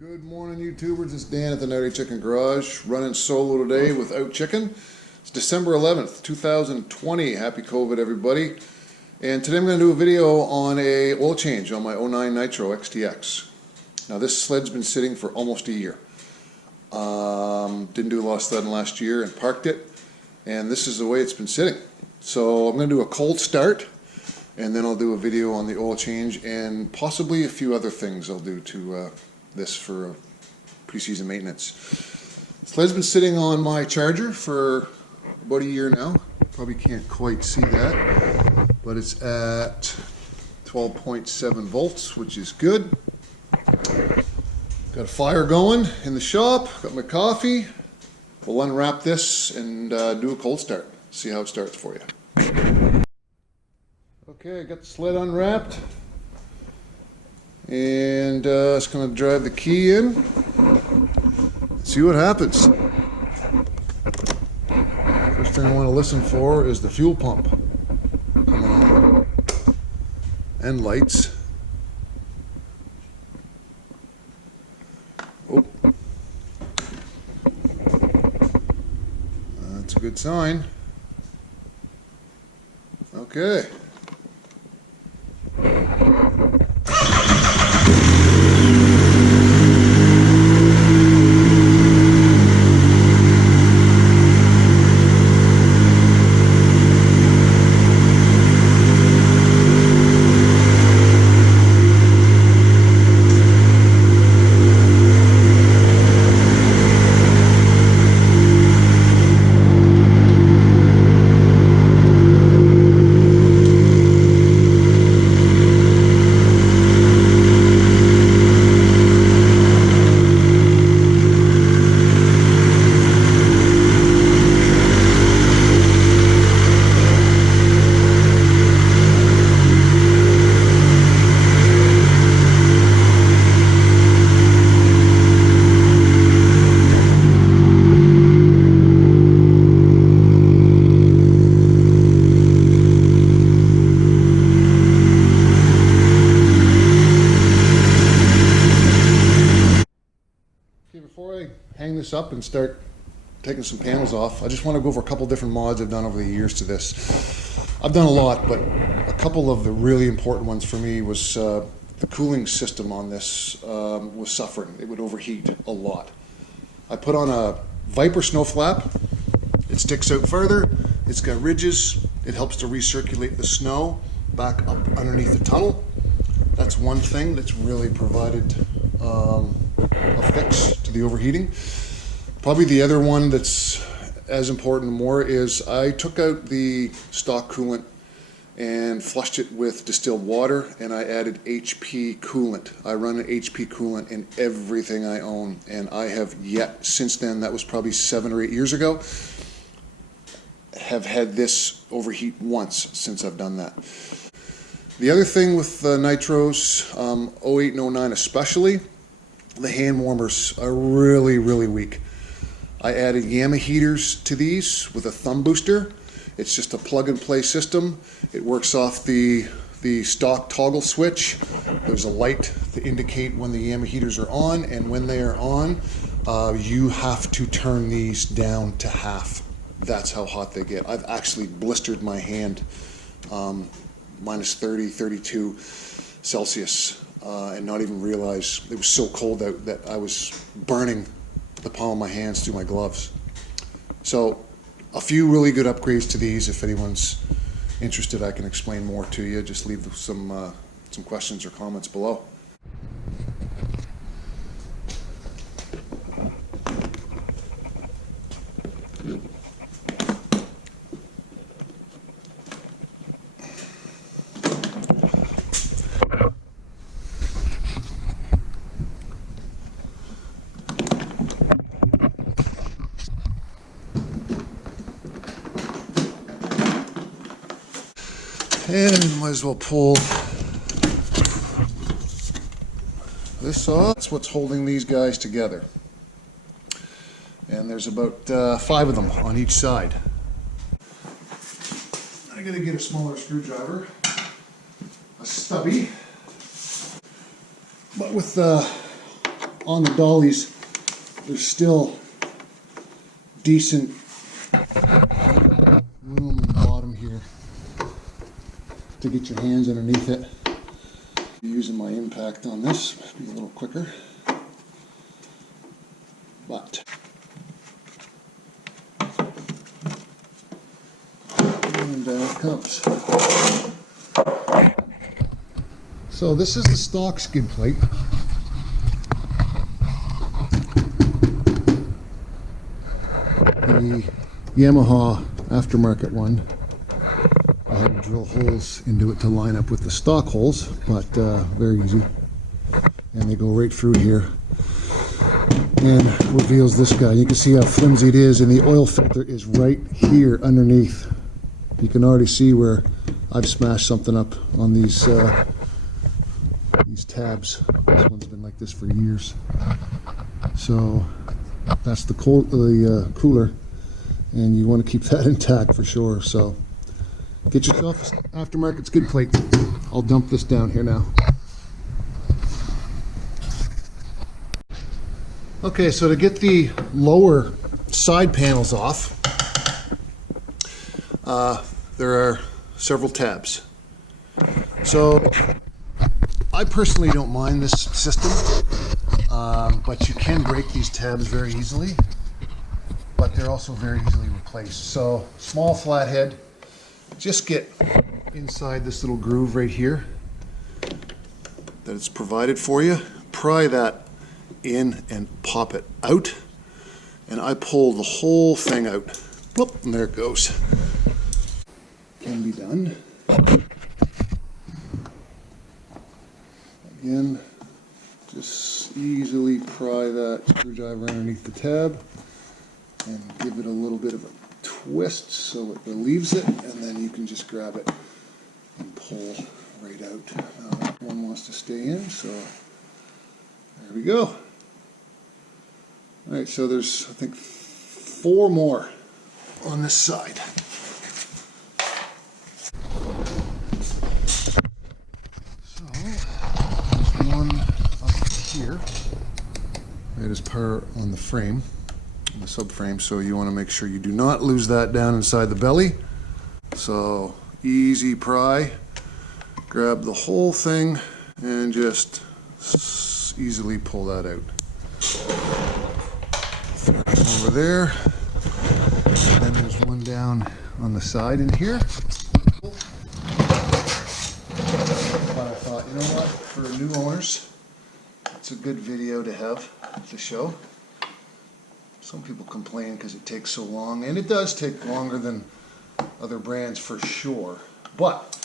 Good morning, YouTubers. It's Dan at the GnarlyChicken Garage, running solo today without chicken. It's December 11th, 2020. Happy COVID, everybody. And today I'm going to do a video on a oil change on my 09 Nytro XTX. Now this sled's been sitting for almost a year. Didn't do a lot of sledding last year and parked it. And this is the way it's been sitting. So I'm going to do a cold start, and then I'll do a video on the oil change and possibly a few other things I'll do to this for pre-season maintenance. Sled's been sitting on my charger for about a year now. Probably can't quite see that, but it's at 12.7 volts, which is good. Got a fire going in the shop, got my coffee. We'll unwrap this and do a cold start. See how it starts for you. Okay, I got the sled unwrapped. And just going to drive the key in, see what happens. First thing I want to listen for is the fuel pump coming on, and lights. Oh, that's a good sign. Okay. Before I hang this up and start taking some panels off, I just want to go over a couple different mods I've done over the years to this. I've done a lot, but a couple of the really important ones for me was the cooling system on this was suffering. It would overheat a lot. I put on a Viper snow flap. It sticks out further. It's got ridges. It helps to recirculate the snow back up underneath the tunnel. That's one thing that's really provided a fix to the overheating. Probably the other one that's as important more is I took out the stock coolant and flushed it with distilled water, and I added HP coolant. I run an HP coolant in everything I own, and I have yet since then, that was probably 7 or 8 years ago, have had this overheat once since I've done that. The other thing with the Nytros, 08 and 09 especially, the hand warmers are really, really weak. I added Yamaha heaters to these with a thumb booster. It's just a plug-and-play system. It works off the stock toggle switch. There's a light to indicate when the Yamaha heaters are on, and when they are on, you have to turn these down to half. That's how hot they get. I've actually blistered my hand minus 30, 32 Celsius. And not even realize it was so cold out that I was burning the palm of my hands through my gloves. So a few really good upgrades to these. If anyone's interested, I can explain more to you. Just leave some questions or comments below. And might as well pull this off. That's what's holding these guys together. And there's about 5 of them on each side. I gotta get a smaller screwdriver, a stubby. But with on the dollies, there's still decent room in the bottom here to get your hands underneath it. Using my impact on this, be a little quicker, but and down it comes. So this is the stock skid plate. The Yamaha aftermarket one, I had to drill holes into it to line up with the stock holes, but very easy. And they go right through here and reveals this guy. You can see how flimsy it is, and the oil filter is right here underneath. You can already see where I've smashed something up on these tabs. This one's been like this for years. So that's the cooler, and you want to keep that intact for sure. So get yourself an aftermarket skid plate. I'll dump this down here now. Okay, so to get the lower side panels off, there are several tabs. So I personally don't mind this system, but you can break these tabs very easily, but they're also very easily replaced. So small flathead, just get inside this little groove right here that it's provided for you, pry that in and pop it out, and I pull the whole thing out. Whoop, and there it goes. Can be done. Again, just easily pry that screwdriver underneath the tab and give it a little bit of a twist so it relieves it, and then you can just grab it and pull right out. Now that one wants to stay in, so there we go. Alright, so there's, I think, 4 more on this side. So, there's one up here. That is part on the frame, on the subframe, so you want to make sure you do not lose that down inside the belly. So, easy pry, grab the whole thing, and just easily pull that out. Over there, and then there's one down on the side in here. But I thought, you know what, for new owners, it's a good video to have to show. Some people complain because it takes so long, and it does take longer than other brands for sure, but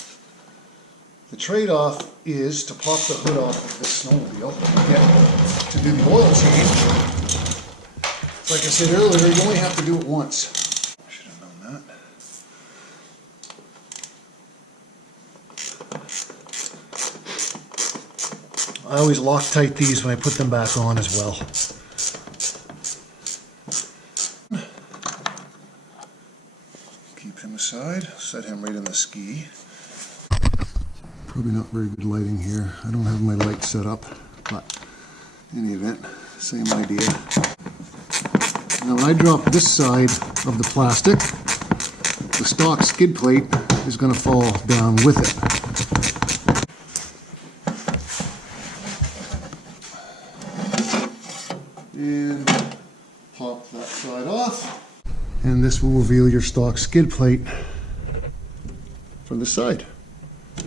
the trade-off is to pop the hood off of this snowmobile and get to do the oil change. Like I said earlier, you only have to do it once. I should have known that. I always Loctite these when I put them back on as well. Keep him aside, set him right in the ski. Probably not very good lighting here. I don't have my light set up, but in any event, same idea. Now when I drop this side of the plastic, the stock skid plate is going to fall down with it. And pop that side off. And this will reveal your stock skid plate from the side.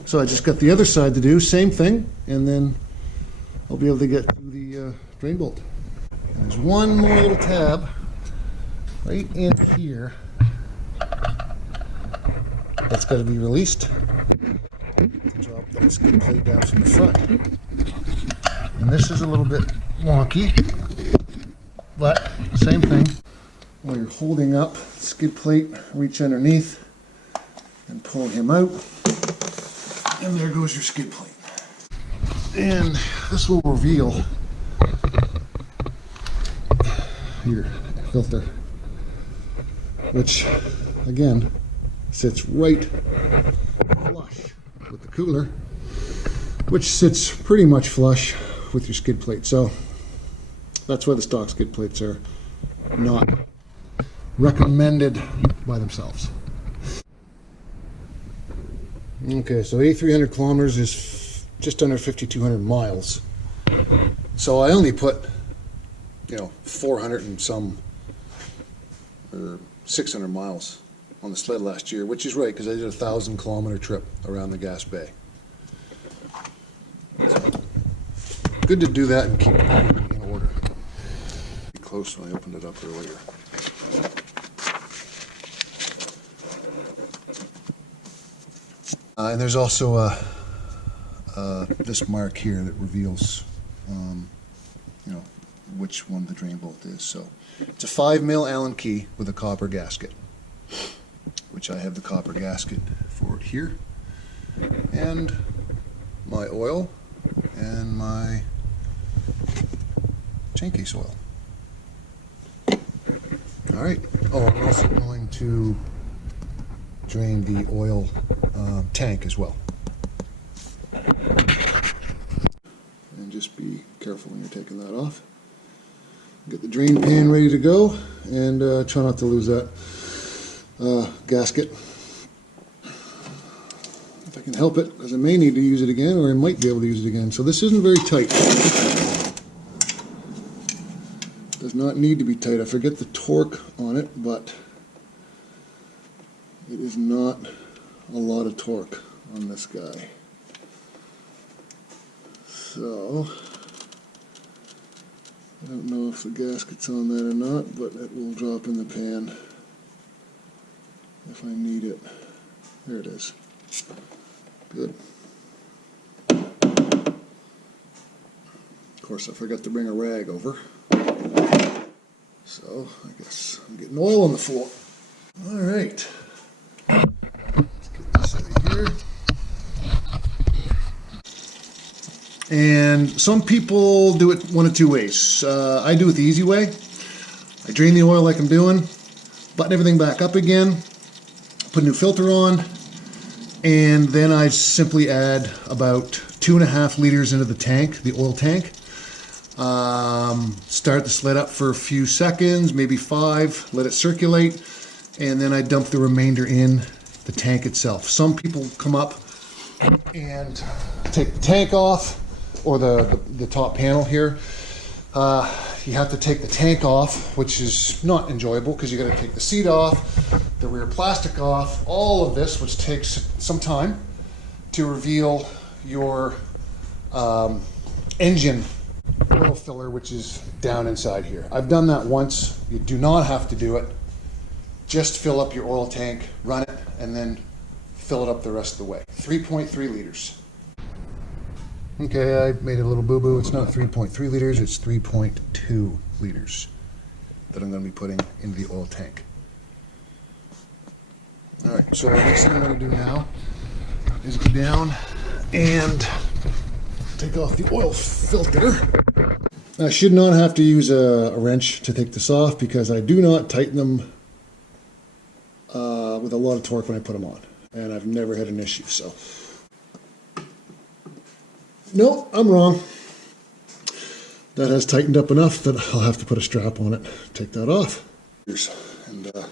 So I just got the other side to do, same thing, and then I'll be able to get through the drain bolt. And there's one more little tab right in here that's got to be released to drop that skid plate down from the front. And this is a little bit wonky, but same thing. While you're holding up the skid plate, reach underneath and pull him out, and there goes your skid plate. And this will reveal your filter, which again sits right flush with the cooler, which sits pretty much flush with your skid plate. So That's why the stock skid plates are not recommended by themselves. Okay, so 8,300 kilometers is just under 5,200 miles. So I only put, 400 and some, or 600 miles on the sled last year, which is right, because I did a 1,000-kilometer trip around the Gas Bay. Good to do that and keep it in order. Be close when I opened it up earlier. And there's also this mark here that reveals, which one the drain bolt is. So it's a 5mm Allen key with a copper gasket, which I have the copper gasket for it here, and my oil and my chain case oil. All right. Oh, I'm also going to drain the oil tank as well. And just be careful when you're taking that off. Get the drain pan ready to go, and try not to lose that gasket if I can help it, because I may need to use it again, or I might be able to use it again. So this isn't very tight. Does not need to be tight. I forget the torque on it, but it is not a lot of torque on this guy. So I don't know if the gasket's on that or not, but it will drop in the pan if I need it. There it is. Good. Of course, I forgot to bring a rag over. So I guess I'm getting oil on the floor. All right. Let's get this out of here. And some people do it one of two ways. I do it the easy way. I drain the oil like I'm doing, button everything back up again, put a new filter on, and then I simply add about 2.5 liters into the tank, the oil tank. Start the sled up for a few seconds, maybe 5, let it circulate, and then I dump the remainder in the tank itself. Some people come up and take the tank off, or the top panel here. You have to take the tank off, which is not enjoyable because you got to take the seat off, the rear plastic off, all of this, which takes some time to reveal your engine oil filler, which is down inside here. I've done that once. You do not have to do it. Just fill up your oil tank, run it, and then fill it up the rest of the way. 3.3 liters. Okay, I made a little boo-boo. It's not 3.3 liters, it's 3.2 liters that I'm going to be putting into the oil tank. All right, so the next thing I'm going to do now is go down and take off the oil filter. I should not have to use a wrench to take this off because I do not tighten them with a lot of torque when I put them on, and I've never had an issue. So, no, I'm wrong. That has tightened up enough that I'll have to put a strap on it. Take that off. And I'll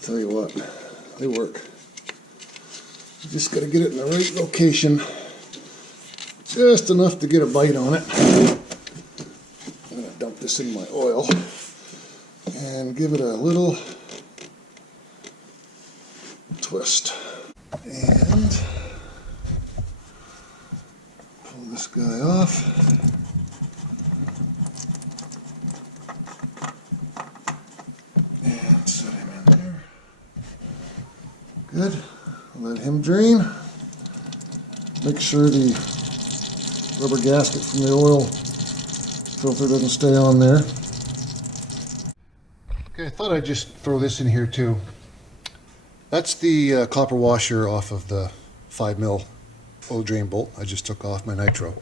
tell you what, they work. You just got to get it in the right location. Just enough to get a bite on it. I'm going to dump this in my oil and give it a little twist. And pull this guy off. And set him in there. Good. Let him drain. Make sure the rubber gasket from the oil filter doesn't stay on there. Okay, I thought I'd just throw this in here too. That's the copper washer off of the 5mm oil drain bolt I just took off my Nytro.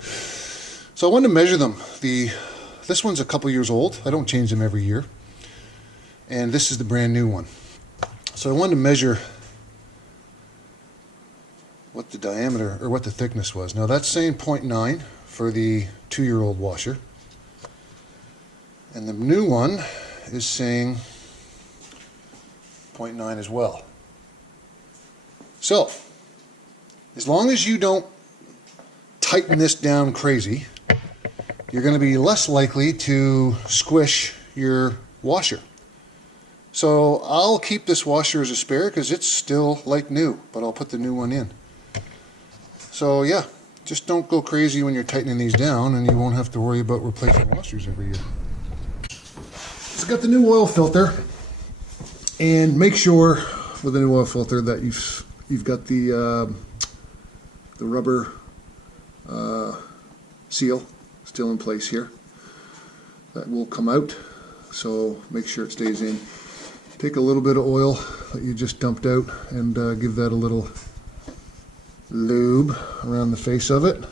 So I wanted to measure them. This one's a couple years old. I don't change them every year. And this is the brand new one. So I wanted to measure what the diameter or what the thickness was. Now that's saying 0.9 for the 2-year-old washer. And the new one is saying 0.9 as well. So, as long as you don't tighten this down crazy, you're going to be less likely to squish your washer. So I'll keep this washer as a spare because it's still like new, but I'll put the new one in. So yeah, just don't go crazy when you're tightening these down, and you won't have to worry about replacing washers every year. So got the new oil filter, and make sure with the new oil filter that you've got the rubber seal still in place here. That will come out, so make sure it stays in. Take a little bit of oil that you just dumped out and give that a little lube around the face of it.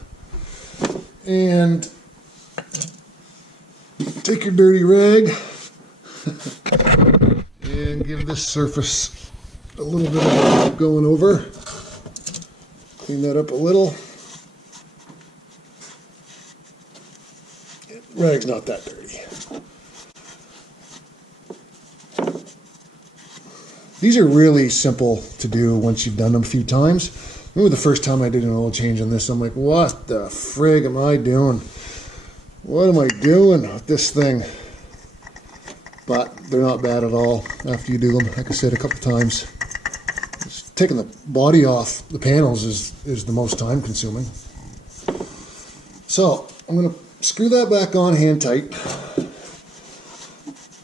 And take your dirty rag and give this surface a little bit of going over. Clean that up a little. Rag's not that dirty. These are really simple to do once you've done them a few times. Remember the first time I did an oil change on this, I'm like, what the frig am I doing? What am I doing with this thing? But they're not bad at all after you do them, like I said, a couple times. Just taking the body off the panels is the most time consuming. So I'm going to screw that back on hand tight.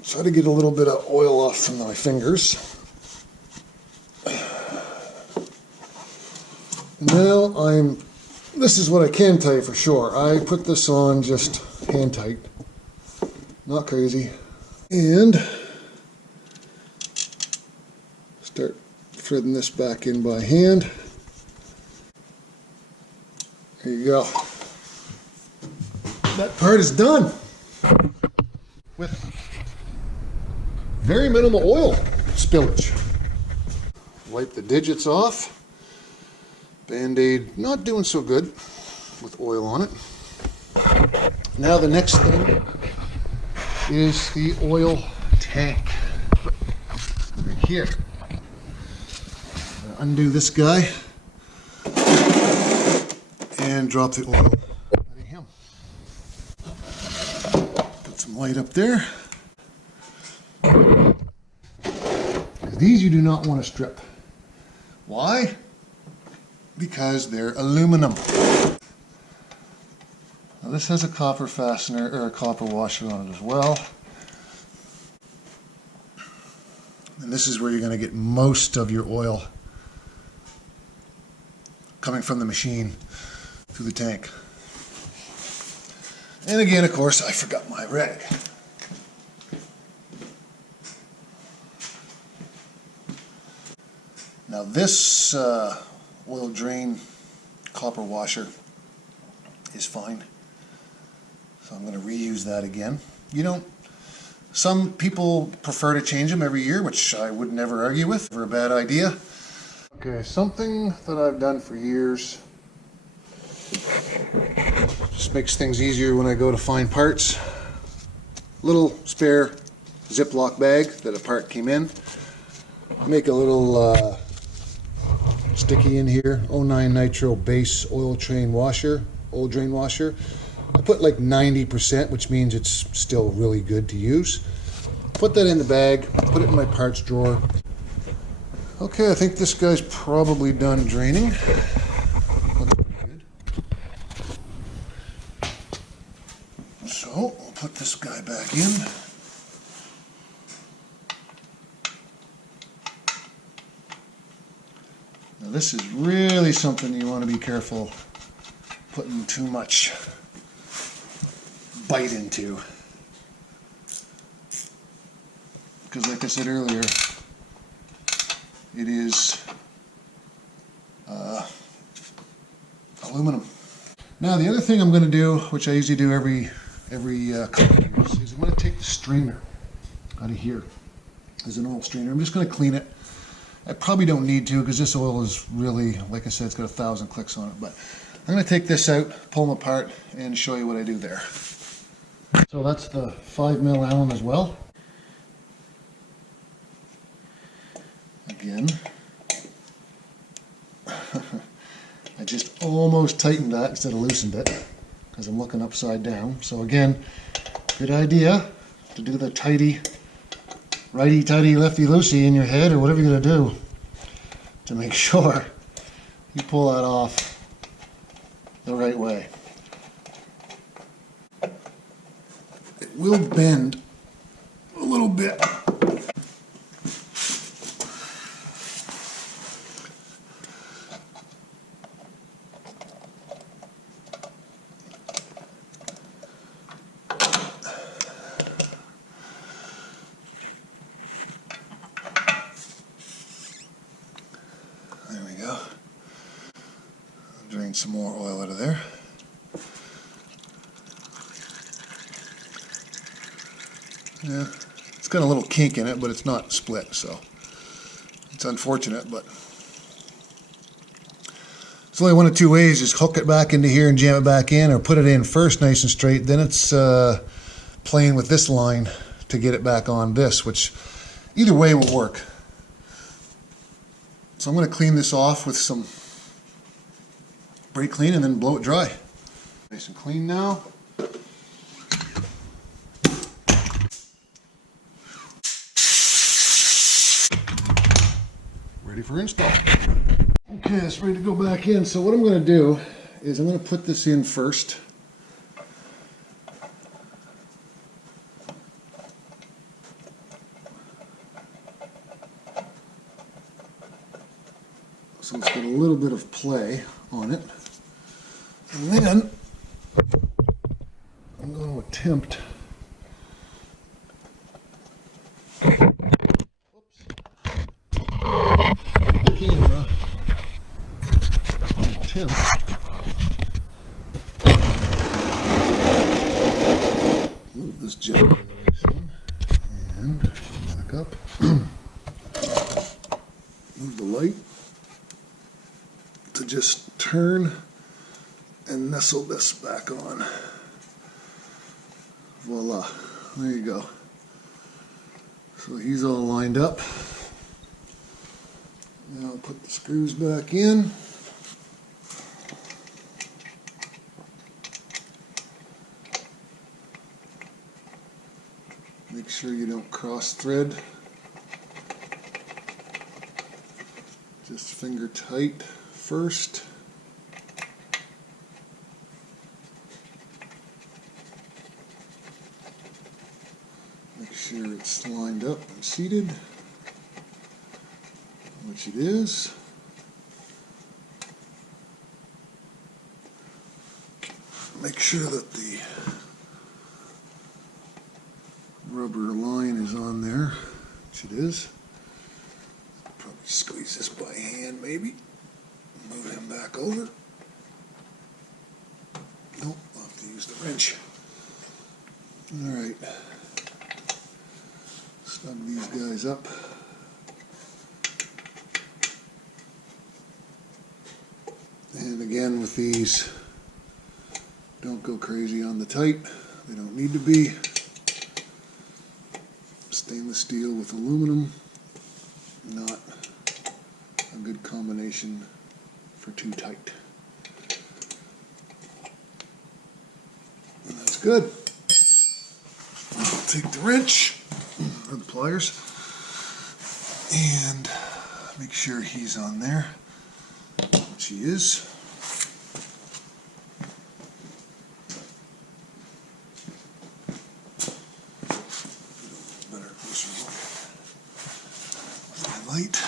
Try to get a little bit of oil off from my fingers. Now this is what I can tell you for sure. I put this on just hand tight, not crazy, and start threading this back in by hand. There you go. That part is done with very minimal oil spillage. Wipe the digits off. Band-Aid not doing so good with oil on it. Now the next thing is the oil tank. Right here. Undo this guy and drop the oil out of him. Put some light up there. These you do not want to strip. Why? Because they're aluminum. Now this has a copper fastener or a copper washer on it as well. And this is where you're going to get most of your oil coming from the machine through the tank. And again, of course, I forgot my rag. Now this oil drain copper washer is fine, so I'm going to reuse that again. Some people prefer to change them every year, which I would never argue with. Never a bad idea. Okay, something that I've done for years, just makes things easier when I go to find parts. Little spare Ziploc bag that a part came in. I make a little sticky in here, 09 Nytro base oil drain washer. I put like 90%, which means it's still really good to use. Put that in the bag, put it in my parts drawer. Okay, I think this guy's probably done draining. Looks pretty good. So, I'll put this guy back in. Now this is really something you want to be careful putting too much bite into. Because like I said earlier, it is aluminum. Now the other thing I'm going to do, which I usually do every couple of years, is I'm going to take the strainer out of here. There's an oil strainer. I'm just going to clean it. I probably don't need to because this oil is really, like I said, it's got 1,000 clicks on it. But I'm going to take this out, pull them apart, and show you what I do there. So that's the 5mm Allen as well. Again, I just almost tightened that instead of loosened it because I'm looking upside down. So again, good idea to do the tighty, righty-tighty, lefty-loosey in your head or whatever you're going to do to make sure you pull that off the right way. It will bend a little bit. There we go. Drain some more oil out of there. Yeah, it's got a little kink in it, but it's not split, so it's unfortunate, but it's only one of two ways. Just hook it back into here and jam it back in, or put it in first nice and straight, then it's playing with this line to get it back on this, which either way will work. So I'm going to clean this off with some brake clean and then blow it dry. Nice and clean now. Ready for install. Okay, it's ready to go back in. So what I'm going to do is I'm going to put this in first. So it's got a little bit of play on it. And then I'm going to attempt move this gently and back up. Move the light to just turn and nestle this back on. Voila, there you go. So he's all lined up. Now I'll put the screws back in. Make sure you don't cross thread. Just finger tight first. Make sure it's lined up and seated, which it is. Make sure that the rubber line is on there, which it is. Probably squeeze this by hand, maybe. Move him back over. Nope, I'll have to use the wrench. Alright. Snug these guys up. And again with these, don't go crazy on the tight. They don't need to be. Stainless steel with aluminum, not a good combination for too tight. And that's good. I'll take the wrench or the pliers and make sure he's on there, which he is. Light.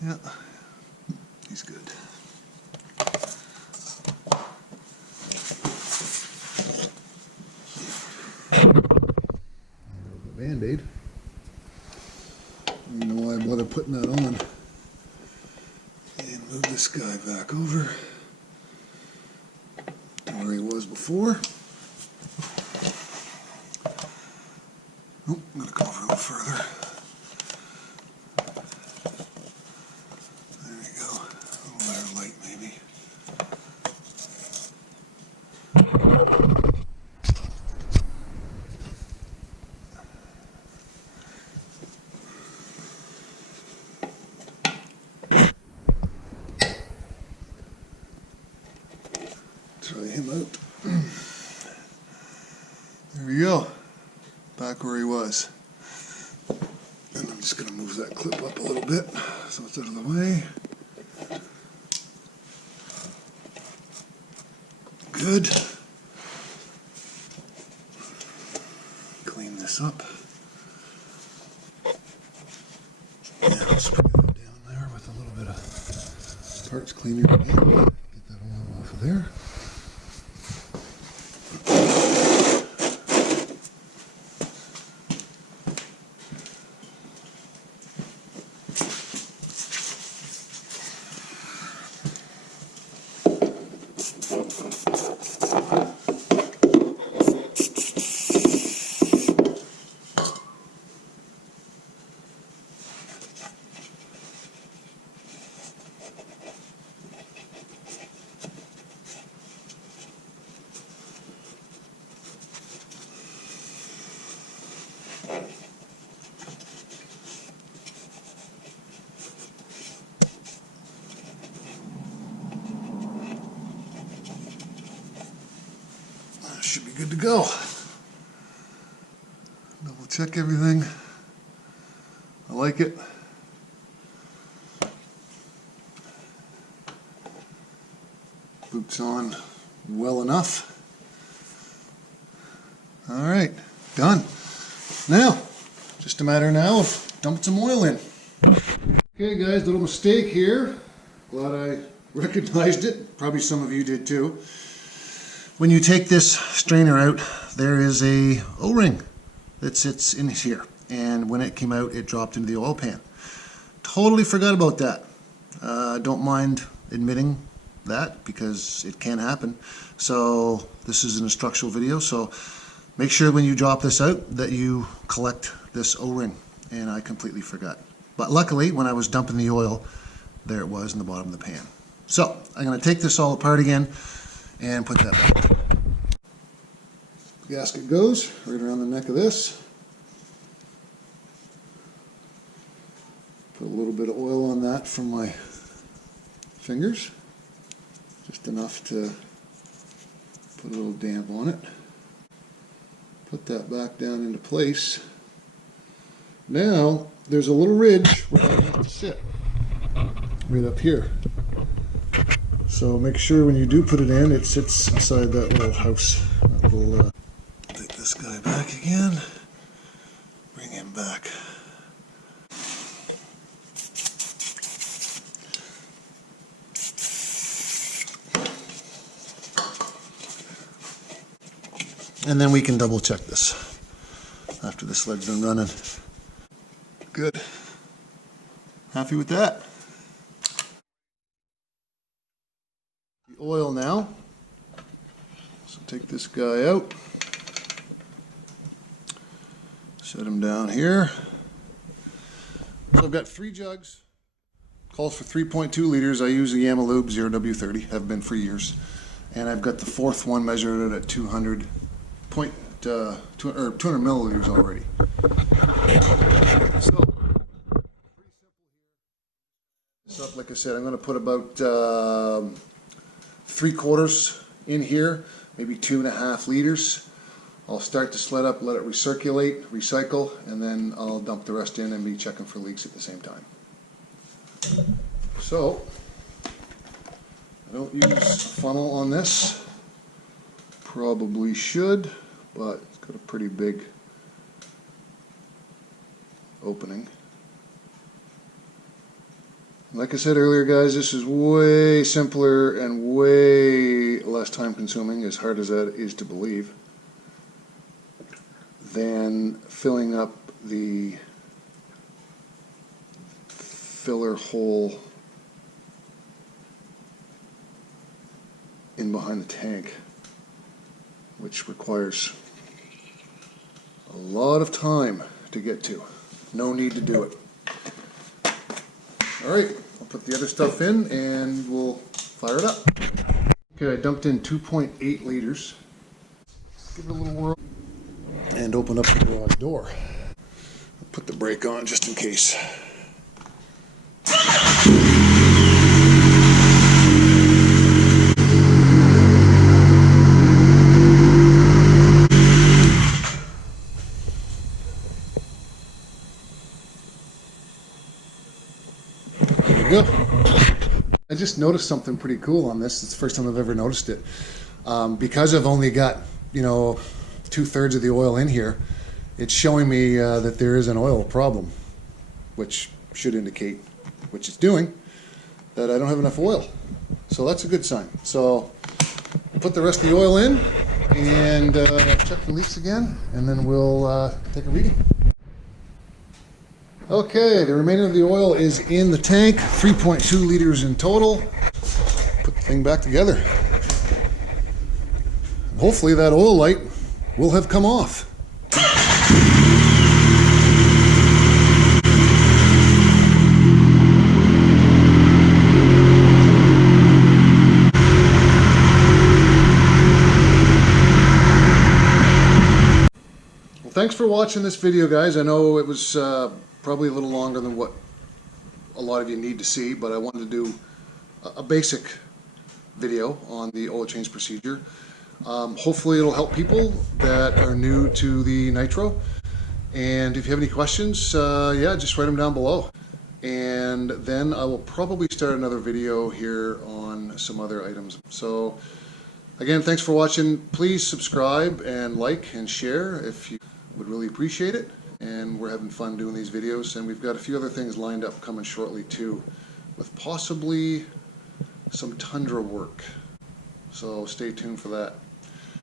Yeah, he's good. The Band-Aid. You know why I bother putting that on. And move this guy back over to where he was before. Oh, I'm going to go over a little further. out. There we go. Back where he was. And I'm just going to move that clip up a little bit so it's out of the way. Good. Clean this up. And I'll spray that down there with a little bit of parts cleaner again. Get that all off of there. Should be good to go. Double check everything. I like it. Boots on well enough. All right, done. Now, just a matter now of dumping some oil in. Okay guys, little mistake here. Glad I recognized it. Probably some of you did too. When you take this strainer out, there is a O-ring that sits in here, and when it came out it dropped into the oil pan. Totally forgot about that. Don't mind admitting that because it can happen. So this is an instructional video, so make sure when you drop this out that you collect this O-ring, and I completely forgot. But luckily when I was dumping the oil, there it was in the bottom of the pan. So I'm going to take this all apart again and put that back. The gasket goes right around the neck of this. Put a little bit of oil on that from my fingers, just enough to put a little damp on it. Put that back down into place. Now there's a little ridge where I have to sit, right up here. So make sure when you do put it in, it sits inside that little house. That little, take this guy back again. Bring him back. And then we can double check this after this leg's been running. Good. Happy with that. The oil now. So take this guy out. Set him down here. So I've got 3 jugs. Calls for 3.2 liters. I use a Yamaha Lube 0W30. Have been for years. And I've got the 4th one measured at 200 milliliters already. So, this up, like I said, I'm going to put about 3/4 in here, maybe 2.5 liters. I'll start to sled up, let it recirculate, recycle, and then I'll dump the rest in and be checking for leaks at the same time. So, I don't use a funnel on this. Probably should, but it's got a pretty big opening. Like I said earlier, guys, this is way simpler and way less time consuming, as hard as that is to believe, than filling up the filler hole in behind the tank, which requires a lot of time to get to. No need to do it. Alright, I'll put the other stuff in and we'll fire it up. Okay, I dumped in 2.8 liters. Give it a little whirl and open up the garage door. I'll put the brake on just in case. just noticed something pretty cool on this. It's the first time I've ever noticed it. Because I've only got, 2/3 of the oil in here, it's showing me that there is an oil problem, which should indicate, which it's doing, that I don't have enough oil. So that's a good sign. So put the rest of the oil in and check the leaks again, and then we'll take a reading. Okay, the remainder of the oil is in the tank, 3.2 liters in total. Put the thing back together. And hopefully that oil light will have come off. Well, thanks for watching this video, guys. I know it was probably a little longer than what a lot of you need to see, but I wanted to do a basic video on the oil change procedure. Hopefully it'll help people that are new to the Nytro, and if you have any questions, yeah, just write them down below, and then I will probably start another video here on some other items. So again, thanks for watching. Please subscribe and like and share if you would really appreciate it. And we're having fun doing these videos, and we've got a few other things lined up coming shortly too, with possibly some tundra work. So stay tuned for that.